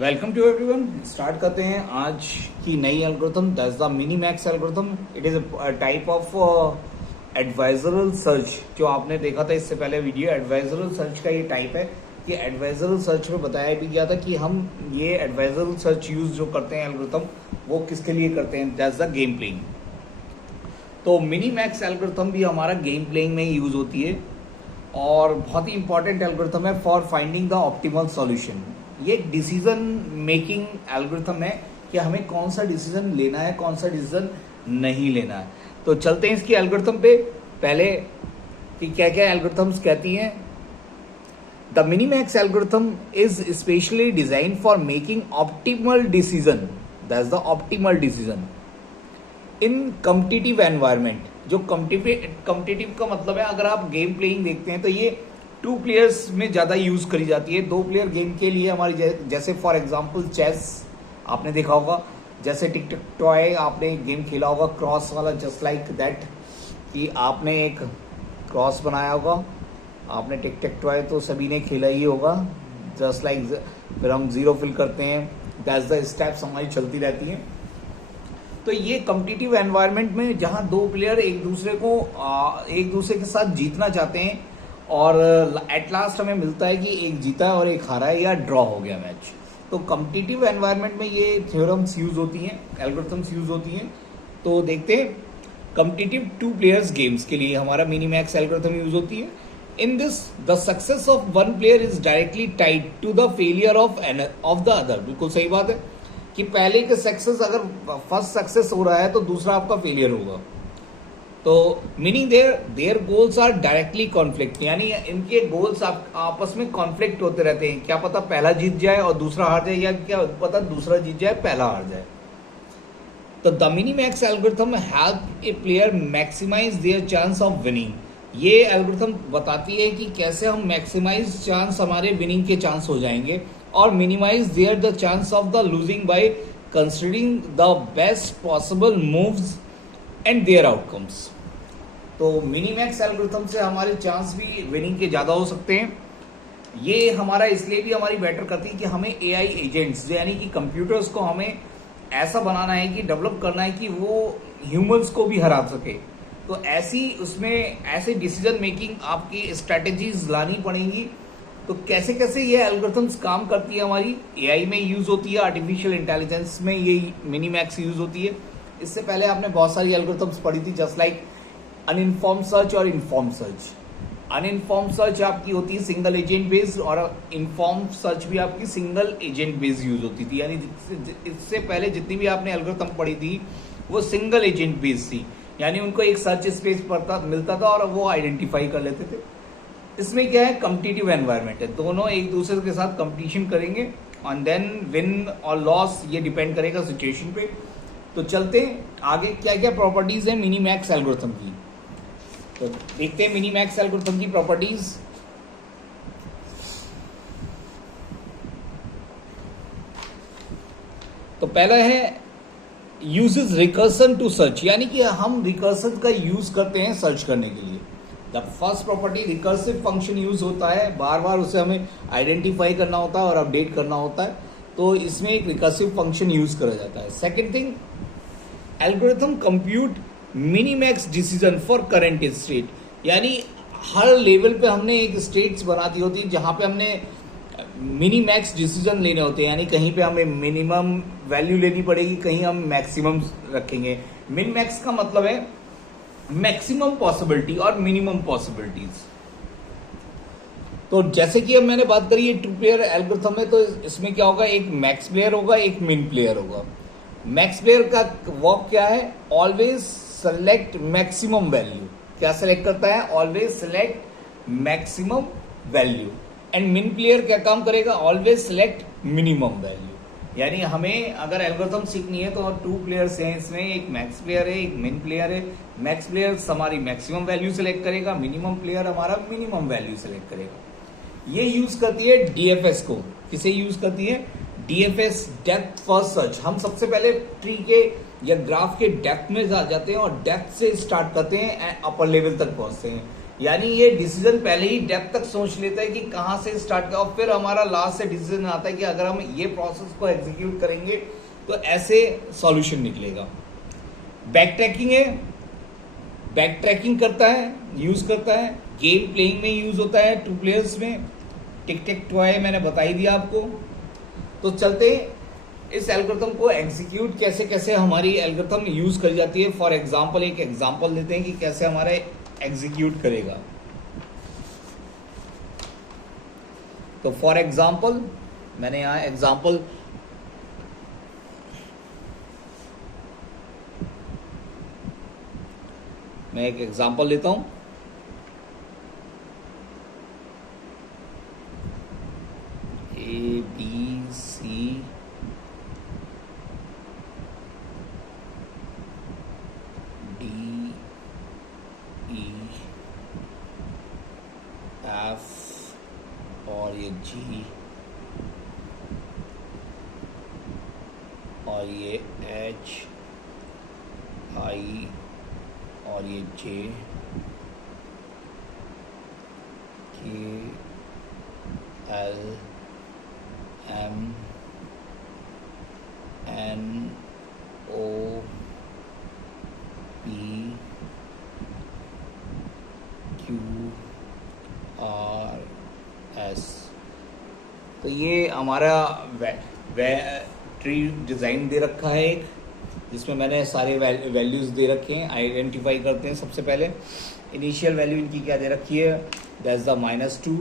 Welcome to everyone. Start करते हैं आज की नई algorithm, that's the mini max algorithm. It is a type of adversarial search. जो आपने देखा था इससे पहले वीडियो, एडवाइजरल सर्च का ये टाइप है कि एडवाइजरल सर्च में बताया भी गया था कि हम ये एडवाइजरल सर्च यूज जो करते हैं एल्गोरिथम, वो किसके लिए करते हैं, दैट्स द गेम प्लेइंग। तो मिनी मैक्स एल्गोरिथम भी हमारा गेम प्लेइंग में यूज होती है और बहुत ही इंपॉर्टेंट एल्गोरिथम है for finding the optimal solution. ये एक डिसीजन मेकिंग एल्गोरिथम है कि हमें कौन सा डिसीजन लेना है, कौन सा डिसीजन नहीं लेना है। तो चलते हैं इसकी एल्गोरिथम पे। पहले कि क्या क्या एल्गोरिथम्स कहती हैं। The Minimax algorithm is specially design for making optimal decision, that's the optimal decision in competitive environment. जो कॉम्पिटिटिव का मतलब है, अगर आप गेम प्लेइंग देखते हैं तो ये 2 प्लेयर्स में ज्यादा यूज करी जाती है। 2 प्लेयर गेम के लिए हमारी जैसे फॉर एग्जांपल चेस आपने देखा होगा, जैसे टिक टिक टॉय आपने गेम खेला होगा, क्रॉस वाला, जस्ट लाइक दैट कि आपने एक क्रॉस बनाया होगा। आपने टिक टिक टॉय तो सभी ने खेला ही होगा, जस्ट लाइक फिर हम 0 फिल करते हैं, दैट्स द स्टेप्स हमारी चलती रहती हैं। तो ये कॉम्पिटिटिव एनवायरनमेंट में जहां 2 प्लेयर एक दूसरे के साथ जीतना चाहते हैं और एट लास्ट हमें मिलता है कि एक जीता है और एक हारा है या ड्रॉ हो गया मैच। तो कॉम्पिटिटिव एनवायरनमेंट में ये थ्योरम्स यूज होती हैं, एल्गोरिथम्स यूज होती हैं। तो देखते हैं कॉम्पिटिटिव 2 प्लेयर्स गेम्स के लिए हमारा मिनी मैक्स एल्गोरिथम यूज होती है। In this the success of one player is directly tied to the failure of the other. बिल्कुल सही बात है कि पहले के सक्सेस, अगर फर्स्ट सक्सेस हो रहा है तो दूसरा आपका फेलियर होगा। तो meaning their goals are directly conflict, यानी इनके गोल्स आपस में कॉन्फ्लिक्ट होते रहते हैं। क्या पता पहला जीत जाए और दूसरा हार जाए, या क्या पता दूसरा जीत जाए पहला हार जाए। तो the mini max algorithm help a player maximise their chance of winning. ये एल्गोरिथम बताती है कि कैसे हम मैक्सिमाइज चांस, हमारे विनिंग के चांस हो जाएंगे, और minimise their the chance of the losing by considering the best possible moves and their outcomes. तो मिनीमैक्स एल्गोरिथम से हमारे चांस भी विनिंग के ज्यादा हो सकते हैं। ये हमारा इसलिए भी हमारी बेटर करती है कि हमें एआई एजेंट्स, यानी कि कंप्यूटर्स को हमें ऐसा बनाना है कि डेवलप करना है कि वो ह्यूमंस को भी हरा सके। तो ऐसे डिसीजन मेकिंग आपकी स्ट्रेटेजीज लानी पड़ेंगी। तो कैसे कैसे ये एल्गोरिथम्स काम करती है, हमारी एआई में यूज होती है, आर्टिफिशियल इंटेलिजेंस में ये मिनीमैक्स यूज होती है। इससे पहले आपने बहुत सारी एल्गोरिथम्स पढ़ी थी, जस्ट लाइक अनइन्फॉर्म सर्च और इन्फॉर्म सर्च। अनइन्फॉर्म सर्च आपकी होती है सिंगल एजेंट बेस्ड, और इन्फॉर्म सर्च भी आपकी सिंगल एजेंट बेस्ड यूज होती थी। यानी इससे पहले जितनी भी आपने एल्गोरिथम पढ़ी थी वो सिंगल एजेंट बेस्ड थी, यानी उनको एक सर्च स्पेस मिलता था और वो आइडेंटिफाई कर लेते थे। इसमें क्या है, कॉम्पिटिटिव एनवायरनमेंट है, दोनों एक दूसरे के साथ कंपटीशन करेंगे एंड देन विन और लॉस ये डिपेंड करेगा सिचुएशन पे। तो चलते हैं आगे, क्या क्या प्रॉपर्टीज है मिनी मैक्स एल्गोरिथम की। तो देखते हैं मिनी मैक्स एल्गोरिथम की प्रॉपर्टीज। तो पहला है यूजेस रिकर्सन टू सर्च, यानी कि हम रिकर्सन का यूज करते हैं सर्च करने के लिए। The first property, recursive function use होता है, बार बार उसे हमें आइडेंटिफाई करना होता है और अपडेट करना होता है, तो इसमें एक रिकर्सिव फंक्शन यूज करा जाता है। Second thing, algorithm compute Minimax decision for current state, यानी हर लेवल पे हमने एक स्टेट्स बना दी होती है जहां पे हमने मिनी मैक्स डिसीजन लेने होते हैं। यानी कहीं पे हमें मिनिमम वैल्यू लेनी पड़ेगी, कहीं हम मैक्सिमम रखेंगे। मिन मैक्स का मतलब है मैक्सिमम पॉसिबिलिटी और मिनिमम पॉसिबिलिटीज। तो जैसे कि अब मैंने बात करी, ये 2 प्लेयर एल्गोरिथम है, तो इसमें क्या होगा, एक मैक्स प्लेयर होगा, एक मिन प्लेयर होगा। मैक्स प्लेयर का वर्क क्या है, ऑलवेज सेलेक्ट मैक्सिमम वैल्यू। क्या सेलेक्ट करता है, always select maximum value. And मिन प्लेयर क्या काम करेगा, ऑलवेज सेलेक्ट मिनिमम वैल्यू। यानी हमें अगर एल्गोरिथम सीखनी है तो 2 प्लेयर्स हैं इसमें, एक मैक्स प्लेयर है, एक मिन प्लेयर है। मैक्स प्लेयर हमारी मैक्सिमम वैल्यू सेलेक्ट करेगा, मिनिमम प्लेयर हमारा मिनिमम वैल्यू सेलेक्ट करेगा। ये यूज करती है डीएफएस को। किसे यूज करती है, डीएफएस, डेप्थ फर्स्ट सर्च। हम सबसे पहले ट्री के या ग्राफ के डेप्थ में जाते हैं और डेप्थ से स्टार्ट करते हैं, अपर लेवल तक पहुंचते हैं। यानी ये डिसीजन पहले ही डेप्थ तक सोच लेता है कि कहां से स्टार्ट कर, और फिर हमारा लास्ट से डिसीजन आता है कि अगर हम ये प्रोसेस को एग्जीक्यूट करेंगे तो ऐसे सॉल्यूशन निकलेगा। बैक ट्रैकिंग है, बैक ट्रैकिंग करता है, यूज करता है, गेम प्लेइंग में यूज होता है 2 प्लेयर्स में। टिक टिक टॉय मैंने बता ही दिया आपको। तो चलते इस एल्गोरिथम को एग्जीक्यूट कैसे कैसे हमारी एल्गोरिथम यूज करी जाती है। फॉर एग्जांपल एक एग्जांपल देते हैं कि कैसे हमारा एग्जीक्यूट करेगा। तो फॉर एग्जांपल मैंने यहां एग्जांपल मैं एक एग्जांपल लेता हूं। A B C D E F और ये जी और ये एच आई और ये J K L M N O P Q R S. तो ये हमारा ट्री डिज़ाइन दे रखा है एक, जिसमें मैंने सारे वैल्यूज़ दे रखे हैं। आइडेंटिफाई करते हैं। सबसे पहले इनिशियल वैल्यू इनकी क्या दे रखी है, that's the -2,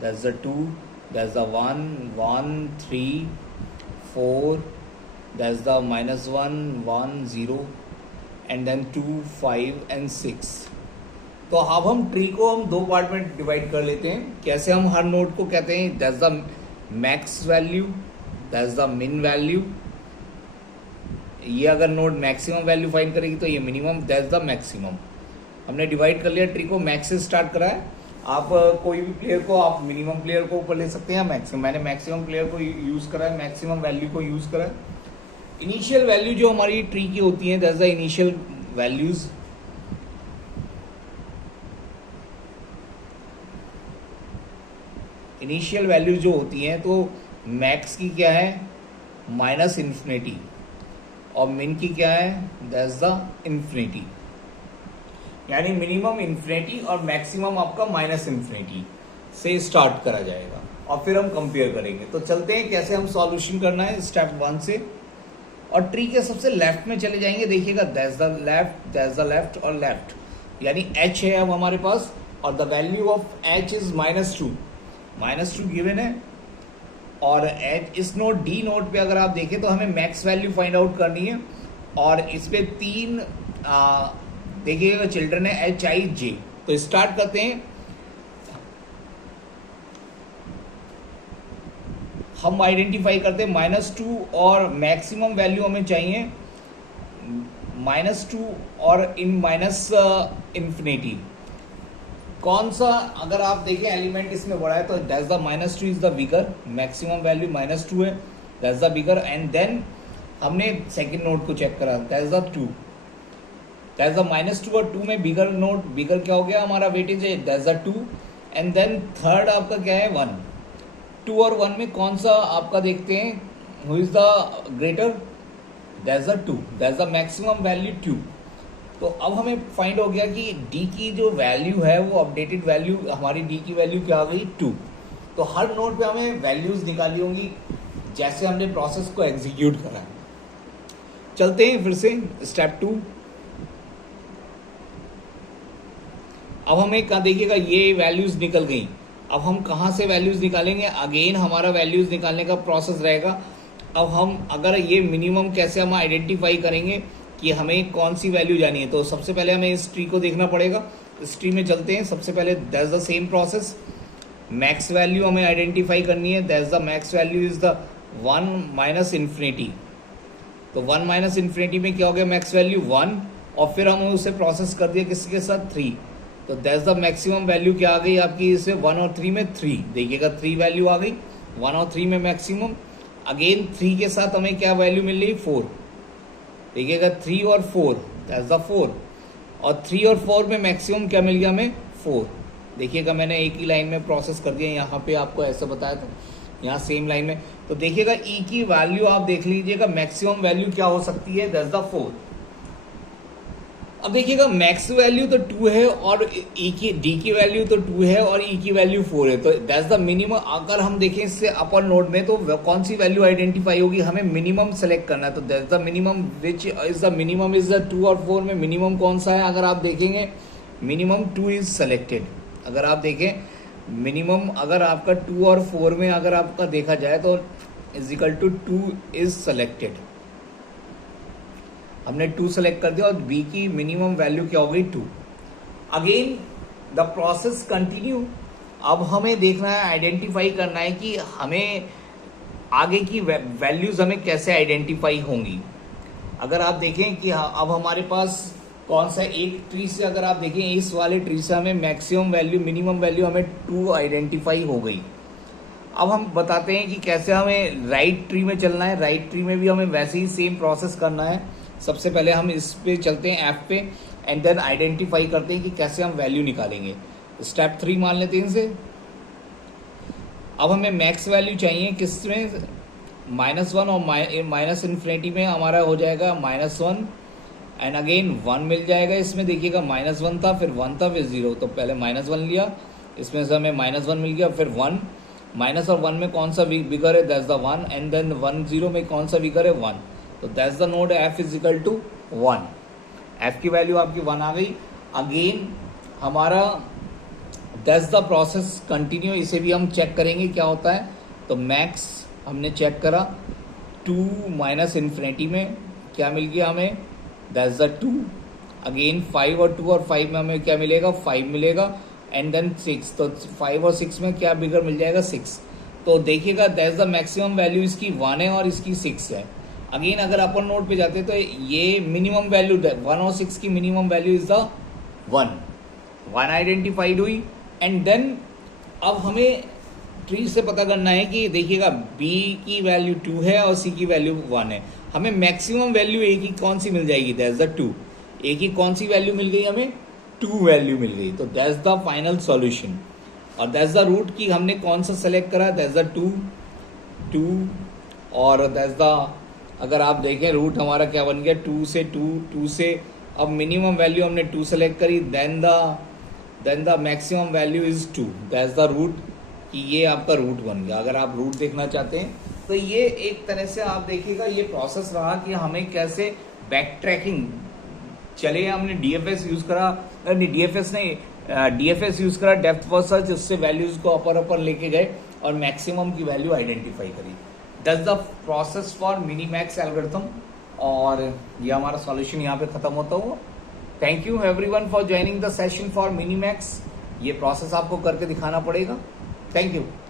that's the 2, that's the 1 1 3 4, that's the -1 1 0 and then 2 5 and 6। तो अब हम ट्री को हम 2 पार्ट में डिवाइड कर लेते हैं। कैसे हम हर नोड को कहते हैं, that's the max value, that's the मिन वैल्यू। ये अगर नोड मैक्सिमम वैल्यू फाइंड करेगी तो ये मिनिमम, दैट्स द मैक्सिमम। हमने डिवाइड कर लिया, ट्री को मैक्स से स्टार्ट करा है। आप कोई भी प्लेयर को आप मिनिमम प्लेयर को ऊपर ले सकते हैं या मैक्सिमम। मैंने मैक्सिमम प्लेयर को यूज करा है, मैक्सिमम वैल्यू को यूज करा है। इनिशियल वैल्यू जो हमारी ट्री की होती है, that's the initial values. Initial value जो होती हैं तो मैक्स की क्या है, -इन्फिनिटी, और मिन की क्या है, दैट्स द इन्फिनिटी। यानी मिनिमम इन्फिनिटी और मैक्सिमम आपका -इन्फिनिटी से स्टार्ट करा जाएगा और फिर हम कंपेयर करेंगे। तो चलते हैं कैसे हम सॉल्यूशन करना है स्टेप 1 से। और ट्री के सबसे लेफ्ट में चले जाएंगे। देखिएगा that's the left, that's the left और लेफ्ट, यानी h है अब हमारे पास, और the value of h is -2, -2 given है। और एच इस नोट डी नोट पे अगर आप देखें तो हमें मैक्स वैल्यू फाइंड आउट करनी है। और इस पे 3 देखिएगा चिल्ड्रन है, एच आई जे। तो स्टार्ट करते हैं। हम आइडेंटिफाई करते हैं -2 और मैक्सिमम वैल्यू हमें चाहिए -2 और इन -इन्फिनिटी। कौन सा अगर आप देखें एलिमेंट इसमें बड़ा है तो that's the -2 is the bigger, maximum value -2 है, that's the bigger. And then हमने सेकंड नोड को चेक करा, दैट्स द 2, दैट्स द -2 और 2 में बिगर नोड, बिगर क्या हो गया हमारा वेटेज है, that's the 2। And then third आपका क्या है 1, 2 और 1 में कौन सा आपका देखते हैं, who is the greater, that's the 2, that's the maximum value 2। तो अब हमें फाइंड हो गया कि डी की जो वैल्यू है वो अपडेटेड वैल्यू, हमारी डी की वैल्यू क्या आ गई 2। तो हर नोड पे हमें वैल्यूज निकाली होंगी जैसे हमने प्रोसेस को एग्जीक्यूट करा। चलते हैं फिर से स्टेप 2। अब हमें कहा देखिएगा ये वैल्यूज निकल गई। अब हम कहाँ से वैल्यूज निकालेंगे, अगेन हमारा वैल्यूज निकालने का प्रोसेस रहेगा। अब हम अगर ये मिनिमम कैसे हम आइडेंटिफाई करेंगे कि हमें कौन सी वैल्यू जानी है, तो सबसे पहले हमें इस ट्री को देखना पड़ेगा। इस ट्री में चलते हैं। सबसे पहले that's the same process, max value हमें आइडेंटिफाई करनी है। That's the max value is the 1 -infinity. तो 1 -इन्फिनिटी में क्या हो गया, मैक्स वैल्यू 1, और फिर हमने उसे प्रोसेस कर दिया किसके साथ 3। तो दैट्स द मैक्सिमम वैल्यू क्या आ गई आपकी, इससे 1 और 3 में 3। देखिएगा 3 वैल्यू आ गई, 1 और 3 में मैक्सिमम। अगेन 3 के साथ हमें क्या वैल्यू मिल रही, 4। देखिएगा 3 और 4, दैट्स द 4। और 3 और 4 में मैक्सिमम क्या मिल गया हमें 4। देखिएगा मैंने एक ही लाइन में प्रोसेस कर दिया, यहाँ पे आपको ऐसा बताया था, यहाँ सेम लाइन में। तो देखिएगा ई की वैल्यू आप देख लीजिएगा, मैक्सिमम वैल्यू क्या हो सकती है, दैट्स द 4। अब देखिएगा मैक्स वैल्यू तो 2 है और ई की डी की वैल्यू तो 2 है और ई की वैल्यू 4 है, तो दैट्स द मिनिमम। अगर हम देखें इससे अपर नोड में तो कौन सी वैल्यू आइडेंटिफाई होगी, हमें मिनिमम सेलेक्ट करना है। तो that's the minimum, which is the minimum is the 2 और 4 में मिनिमम कौन सा है, अगर आप देखेंगे मिनिमम 2 इज सेलेक्टेड। अगर आप देखें मिनिमम अगर आपका 2 और 4 में अगर आपका देखा जाए तो is equal to 2 is selected. हमने 2 सेलेक्ट कर दिया और बी की मिनिमम वैल्यू क्या हो गई 2। Again the process continue. अब हमें देखना है, आइडेंटिफाई करना है कि हमें आगे की वैल्यूज हमें कैसे आइडेंटिफाई होंगी। अगर आप देखें कि अब हमारे पास कौन सा एक ट्री से, अगर आप देखें इस वाले ट्री से हमें मैक्सिमम वैल्यू मिनिमम वैल्यू हमें 2 आइडेंटिफाई हो गई। अब हम बताते हैं कि कैसे हमें राइट ट्री में चलना है। राइट ट्री में भी हमें वैसे ही सेम प्रोसेस करना है। सबसे पहले हम इस पे चलते हैं F पे एंड देन आइडेंटिफाई करते हैं कि कैसे हम वैल्यू निकालेंगे। स्टेप 3 मान लेते हैं इनसे। अब हमें मैक्स वैल्यू चाहिए किसमें, -1 और माइनस इन्फिनिटी में हमारा हो जाएगा -1 एंड अगेन 1 मिल जाएगा। इसमें देखिएगा -1 था, फिर 1 था, फिर 0, तो पहले -1 लिया, इसमें से हमें -1 मिल गया, फिर 1। माइनस और 1 में कौन सा बिगर है, दैट्स द 1, एंड देन 1 0 में कौन सा बिगर है 1, तो that's the node F is equal to 1। F की वैल्यू आपकी 1 आ गई। अगेन हमारा दैट्स द प्रोसेस कंटिन्यू। इसे भी हम चेक करेंगे क्या होता है। तो मैक्स हमने चेक करा 2 माइनस इन्फिनिटी में क्या मिल गया हमें, दैट्स द 2। अगेन 5 और 2 और 5 में हमें क्या मिलेगा, 5 मिलेगा, एंड देन 6, तो 5 और 6 में क्या बिगर मिल जाएगा 6। तो देखिएगा दैट्स द मैक्सिमम वैल्यू इसकी 1 है और इसकी 6 है। अगेन अगर अपर नोड पे जाते तो ये मिनिमम वैल्यू 1 और 6 की minimum value is the 1 identified हुई। एंड देन अब हमें ट्री से पता करना है कि देखिएगा बी की वैल्यू 2 है और सी की वैल्यू 1 है। हमें मैक्सिमम वैल्यू ए की कौन सी मिल जाएगी, दैट्स द 2। ए की कौन सी वैल्यू मिल गई, हमें 2 वैल्यू मिल गई, तो दैट्स द फाइनल सॉल्यूशन। और दैट्स द रूट की हमने कौन सा सेलेक्ट करा, दैट्स द 2 और दैट्स द, अगर आप देखें रूट हमारा क्या बन गया 2 से 2 से। अब मिनिमम वैल्यू हमने 2 सेलेक्ट करी, then the maximum value is 2, that's the root, कि ये आपका रूट बन गया। अगर आप रूट देखना चाहते हैं तो ये एक तरह से आप देखिएगा ये प्रोसेस रहा कि हमें कैसे बैक ट्रैकिंग चले। हमने DFS यूज करा, DFS यूज करा, डेप्थ फर्स्ट सर्च, उससे वैल्यूज को अपर लेके गए और मैक्सिमम की वैल्यू आइडेंटिफाई करी। That's the process for Minimax algorithm. और ये हमारा सॉल्यूशन यहाँ पे खत्म होता हुआ। Thank you everyone for joining the session for Minimax. ये प्रोसेस आपको करके दिखाना पड़ेगा। Thank you.